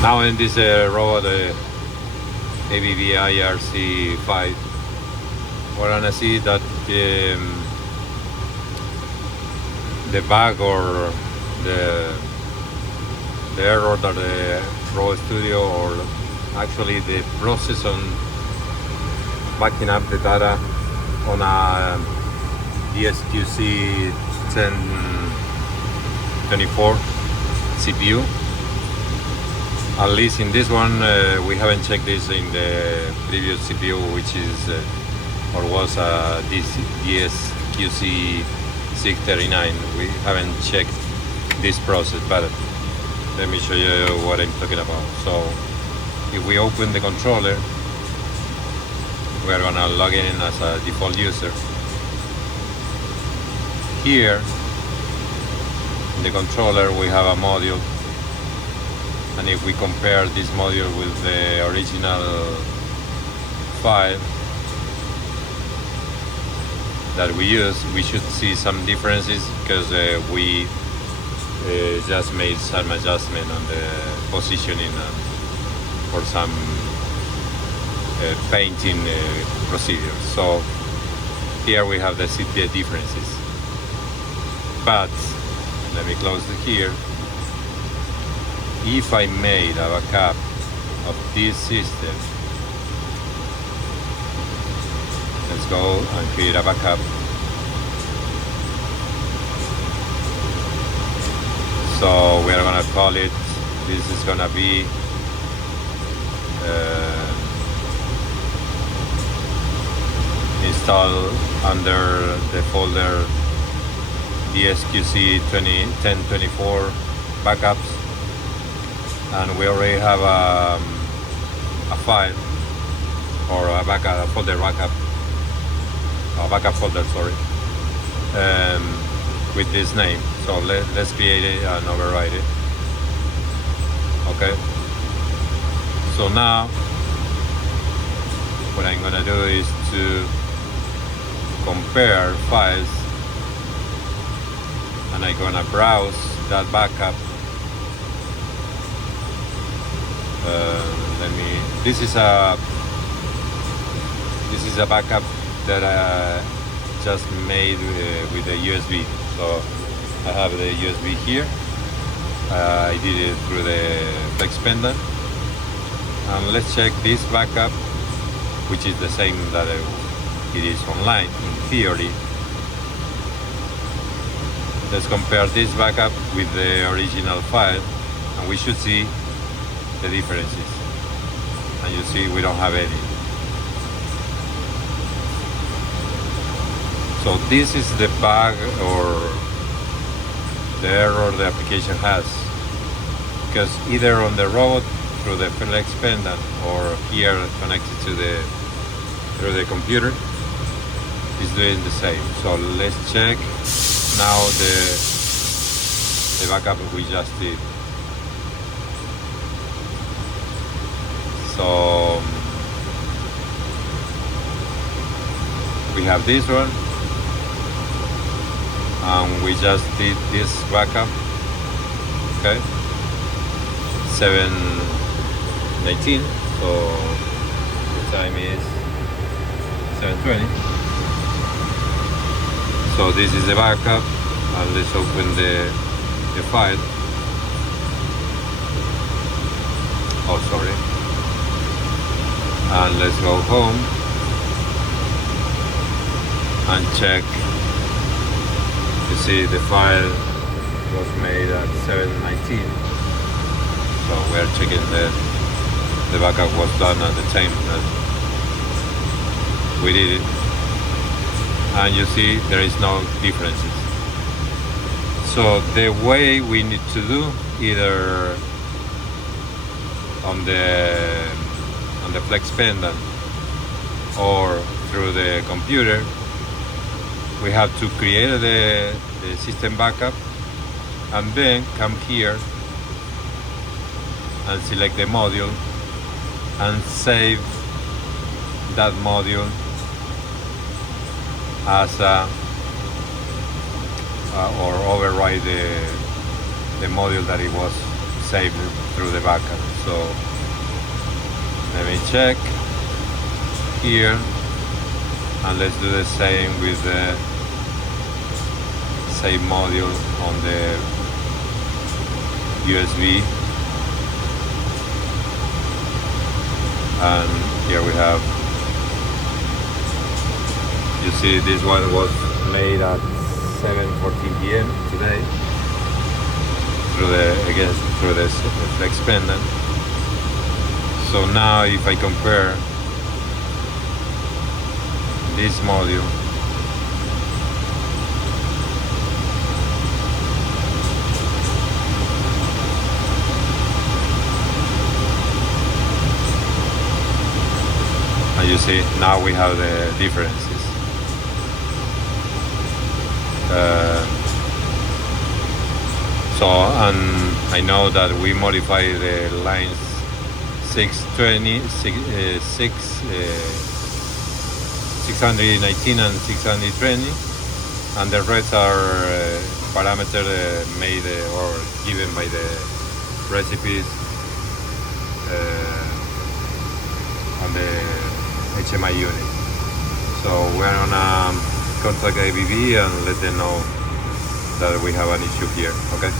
Now in this robot, ABB IRC5, we're gonna see that the bug or the error that the Raw Studio, or actually the process on backing up the data on a DSQC 1024 CPU. At least in this one, we haven't checked this in the previous CPU, which is or was a DSQC 639. We haven't checked this process, but let me show you what I'm talking about. So if we open the controller, we're gonna log in as a default user. Here in the controller we have a module, and if we compare this module with the original file that we use, we should see some differences, because we just made some adjustment on the positioning for some painting procedures. So here we have the differences. But let me close it here. If I made a backup of this system, let's go and create a backup. So we are gonna call it, this is gonna be installed under the folder DSQC 1024 backups, and we already have a file or a backup folder, a backup folder, sorry, with this name. So let's create it and override it. Okay. So now what I'm gonna do is to compare files, and I'm gonna browse that backup. This is a backup that I just made with the USB. So I have the USB here. I did it through the flex pendant. And let's check this backup, which is the same that it is online in theory. Let's compare this backup with the original file, and we should see the differences. And you see we don't have any. So this is the bug or the error the application has, because either on the robot through the flex pendant or here connected to through the computer is doing the same. So let's check now the backup we just did. So we have this one, and we just did this backup. Okay, 7:19. So the time is 7:20. So this is the backup, and let's open the file. Oh, sorry. And let's go home and check. You see the file was made at 7:19. So we're checking that the backup was done at the time that we did it. And you see there is no differences. So the way we need to do, either on the flex pendant or through the computer, we have to create the system backup, and then come here and select the module and save that module as or override the module that it was saved through the backup. So let me check here, and let's do the same with the same module on the USB. And here we have, you see this one was made at 7:14 p.m. today through the flex pendant. So now if I compare this module and you see now we have the differences. So, and I know that we modify the lines 619 and 620, and the rest are parameters made or given by the recipes on the HMI unit. So we're gonna contact ABB and let them know that we have an issue here. Okay.